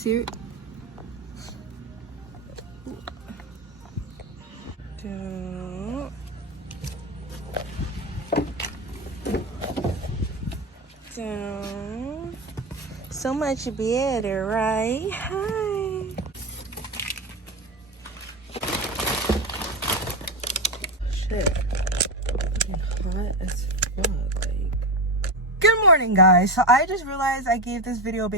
serious? Don't. Don't. So much better, right? Hi. Shit. Fucking hot as fuck. Like. Good morning, guys. So I just realized I gave this video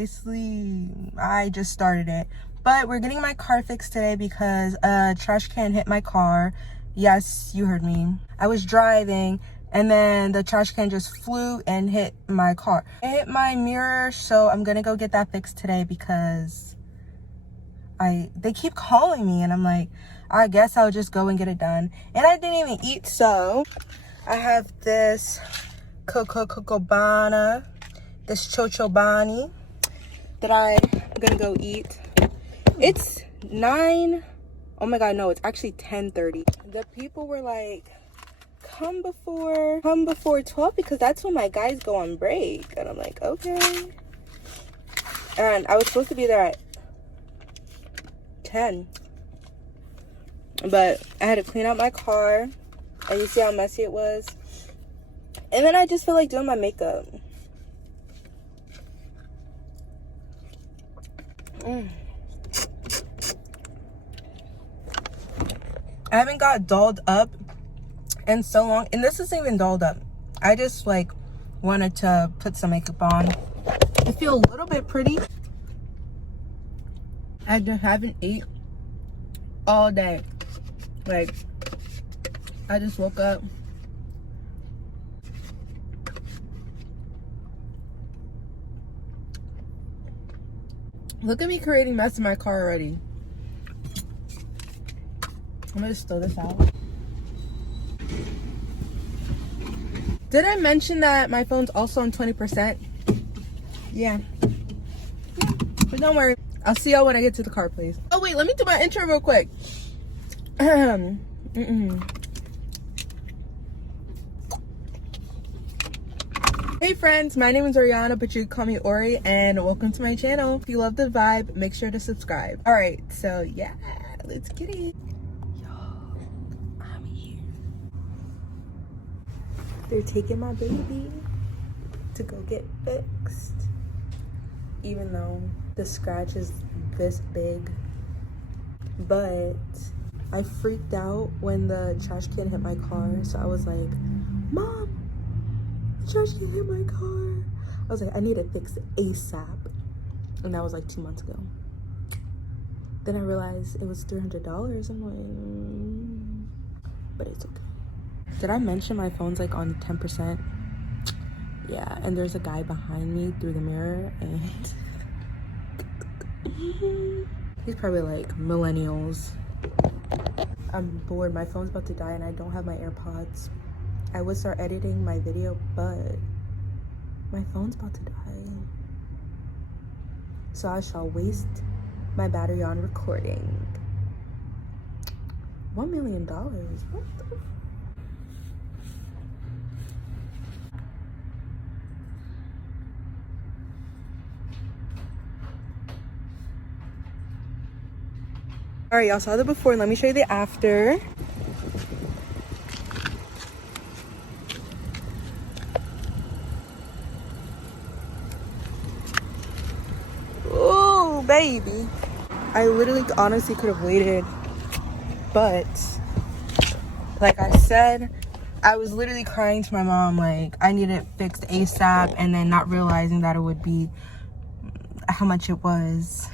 I just started it. But we're getting my car fixed today because a trash can hit my car. Yes, you heard me. I was driving and then the trash can just flew and hit my car. It hit my mirror, so I'm gonna go get that fixed today because they keep calling me and I'm like, I guess I'll just go and get it done. And I didn't even eat, so I have this Cocobana, this Chochobani that I'm gonna go eat. It's 9, oh my god, no, it's actually 10:30. The people were like, come before 12 because that's when my guys go on break. And I'm like, okay. And I was supposed to be there at 10. But I had to clean out my car. And you see how messy it was? And then I just feel like doing my makeup. I haven't got dolled up in so long, and this isn't even dolled up. I just like wanted to put some makeup on. I feel a little bit pretty. I just haven't ate all day. Like, I just woke up. Look at me creating mess in my car already. I'm gonna just throw this out. Did I mention that my phone's also on 20%? Yeah. But don't worry. I'll see y'all when I get to the car, please. Oh, wait. Let me do my intro real quick. Hey friends, my name is Oriana, but you can call me Ori, and welcome to my channel. If you love the vibe, make sure to subscribe. All right, so yeah, let's get it. They're taking my baby to go get fixed. Even though the scratch is this big. But I freaked out when the trash can hit my car. So I was like, Mom, the trash can hit my car. I was like, I need it fixed ASAP. And that was like 2 months ago. Then I realized it was $300. I'm like, but it's okay. Did I mention my phone's like on 10%? Yeah, and there's a guy behind me through the mirror and he's probably like, millennials. I'm bored, my phone's about to die and I don't have my AirPods. I would start editing my video, but my phone's about to die. So I shall waste my battery on recording. $1 million, what the? All right, y'all saw the before. Let me show you the after. Oh, baby. I literally honestly could have waited. But, like I said, I was literally crying to my mom. Like, I need it fixed ASAP. And then not realizing that it would be how much it was.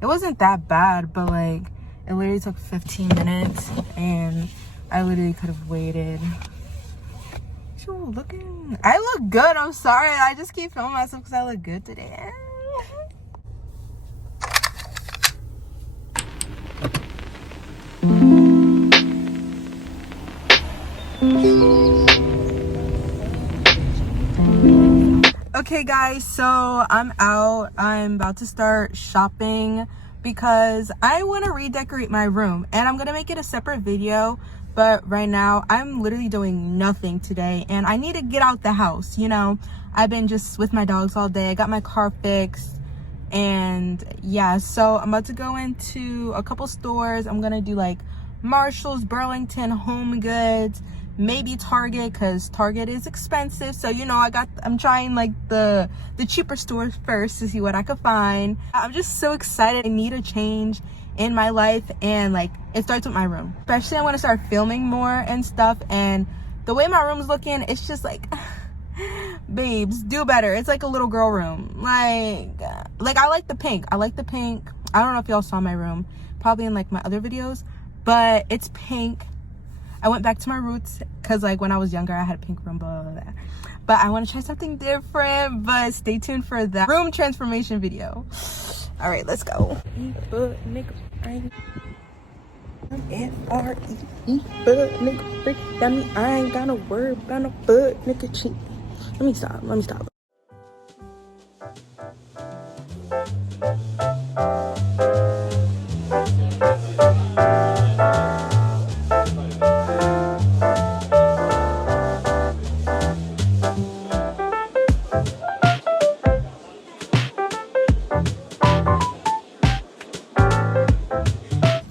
It wasn't that bad, but like, it literally took 15 minutes and I literally could have waited. I look good. I'm sorry. I just keep filming myself because I look good today. Okay guys, so I'm out. I'm about to start shopping because I want to redecorate my room and I'm gonna make it a separate video, but right now I'm literally doing nothing today and I need to get out the house. You know, I've been just with my dogs all day. I got my car fixed And yeah, so I'm about to go into a couple stores. I'm gonna do like Marshalls, Burlington, Home Goods, maybe Target, because Target is expensive. So you know, I'm trying like the cheaper stores first to see what I could find. I'm just so excited. I need a change in my life, and like it starts with my room. Especially I want to start filming more and stuff, and the way my room's looking, it's just like babes, do better. It's like a little girl room. Like I like the pink. I like the pink. I don't know if y'all saw my room, probably in like my other videos, but it's pink. I went back to my roots because like when I was younger I had a pink room, blah, blah, blah. But I want to try something different, but stay tuned for that room transformation video. All right, let's go. But nigga, F-R-E-E, but nigga freak. That mean I ain't got no word about no but nigga cheat. Let me stop.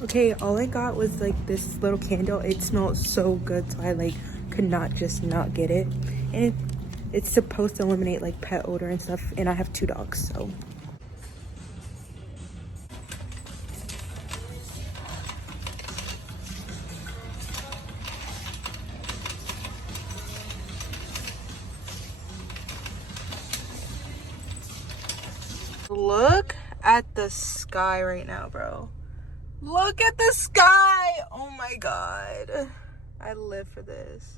Okay, all I got was like this little candle. It smelled so good, so I like could not just not get it. And it's supposed to eliminate like pet odor and stuff, and I have 2 dogs, so. Look at the sky right now, bro. Look at the sky. Oh my god, I live for this.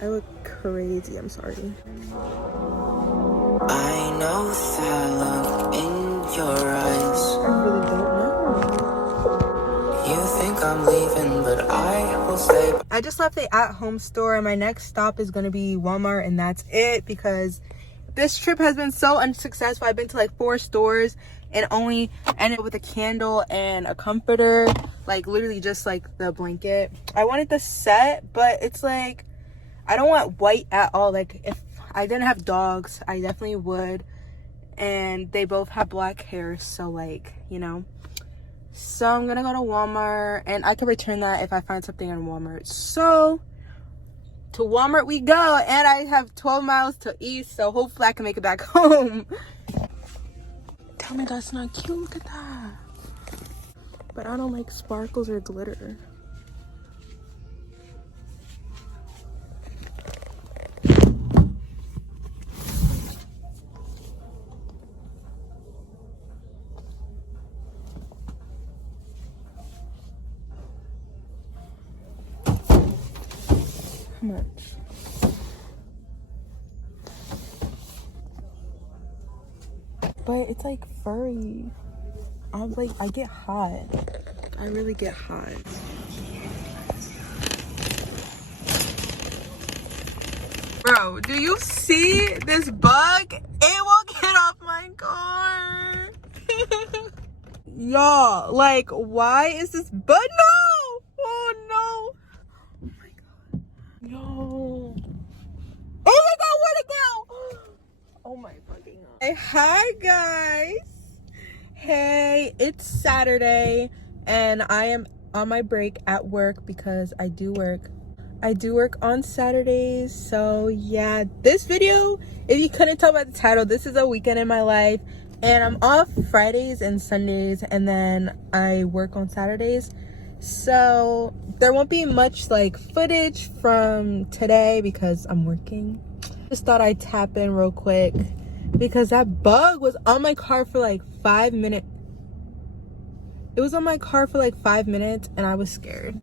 I look crazy, I'm sorry. I know that look in your eyes. I really don't know. You think I'm leaving, but I will stay. I just left the at-home store, and my next stop is going to be Walmart, and that's it, because this trip has been so unsuccessful. I've been to like 4 stores and only ended with a candle and a comforter, like literally just like the blanket. I wanted the set, but it's like I don't want white at all. Like if I didn't have dogs, I definitely would, and they both have black hair, so like, you know. So I'm gonna go to Walmart, and I can return that if I find something in Walmart. So to Walmart we go, and I have 12 miles to east, so hopefully I can make it back home. Tell me that's not cute. Look at that. But I don't like sparkles or glitter. How much? But it's like furry. I get hot. I really get hot. Bro, do you see this bug? It won't get off my car. Y'all, like, why is this bug? No! Oh no! Oh my god. Yo. Oh my god, where'd it go? Oh my fucking god. Hey, hi guys. Hey, it's Saturday and I am on my break at work because I do work on Saturdays. So yeah, this video, if you couldn't tell by the title, this is a weekend in my life, and I'm off Fridays and Sundays, and then I work on Saturdays. So there won't be much like footage from today because I'm working. Just thought I'd tap in real quick because that bug was on my car for like 5 minutes. It was on my car for like 5 minutes and I was scared.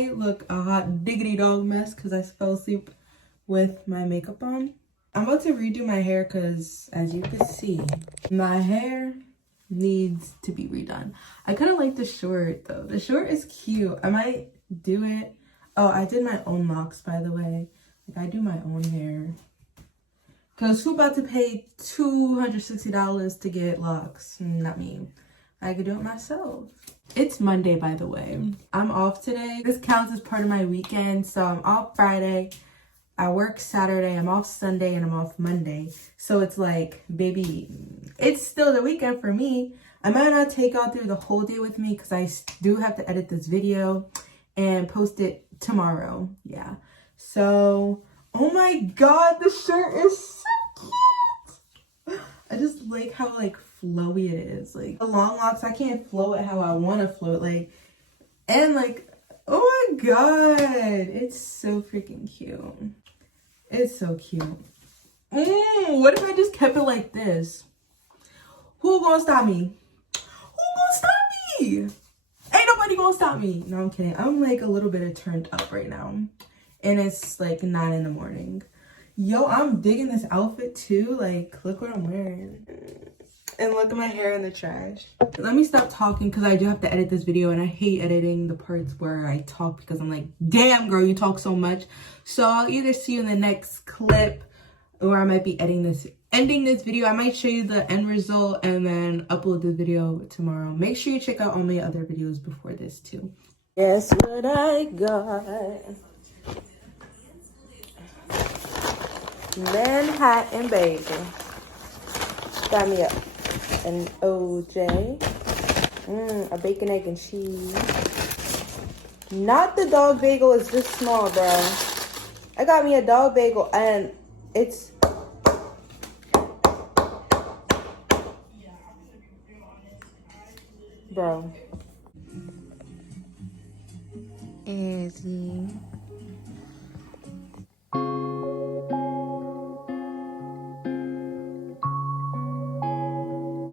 I look a hot diggity dog mess because I fell asleep with my makeup on. I'm about to redo my hair because, as you can see, my hair needs to be redone. I kind of like the short though. The short is cute. I might do it. Oh, I did my own locks, by the way. Like, I do my own hair. Because who about to pay $260 to get locks? Not me. I could do it myself. It's Monday, by the way. I'm off today. This counts as part of my weekend. So I'm off Friday. I work Saturday. I'm off Sunday and I'm off Monday. So it's like, baby, it's still the weekend for me. I might not take y'all through the whole day with me because I do have to edit this video and post it tomorrow. Yeah. So, oh my God, the shirt is so cute. I just like how like flowy it is. Like the long locks, I can't flow it how I want to float. Like, and like, oh my God, it's so freaking cute. It's so cute. What if I just kept it like this? Who gonna stop me? Who gonna stop me? Ain't nobody gonna stop me. No, I'm kidding. I'm like a little bit turned up right now. And it's like 9 in the morning. Yo, I'm digging this outfit too. Like, look what I'm wearing. And look at my hair in the trash. Let me stop talking because I do have to edit this video. And I hate editing the parts where I talk because I'm like, damn girl, you talk so much. So I'll either see you in the next clip or I might be ending this video. I might show you the end result and then upload the video tomorrow. Make sure you check out all my other videos before this too. Guess what I got? Manhattan bagel. Got me an OJ. A bacon, egg, and cheese. Not the dog bagel, it's just small, bro. I got me a dog bagel and it's... Bro. Izzy.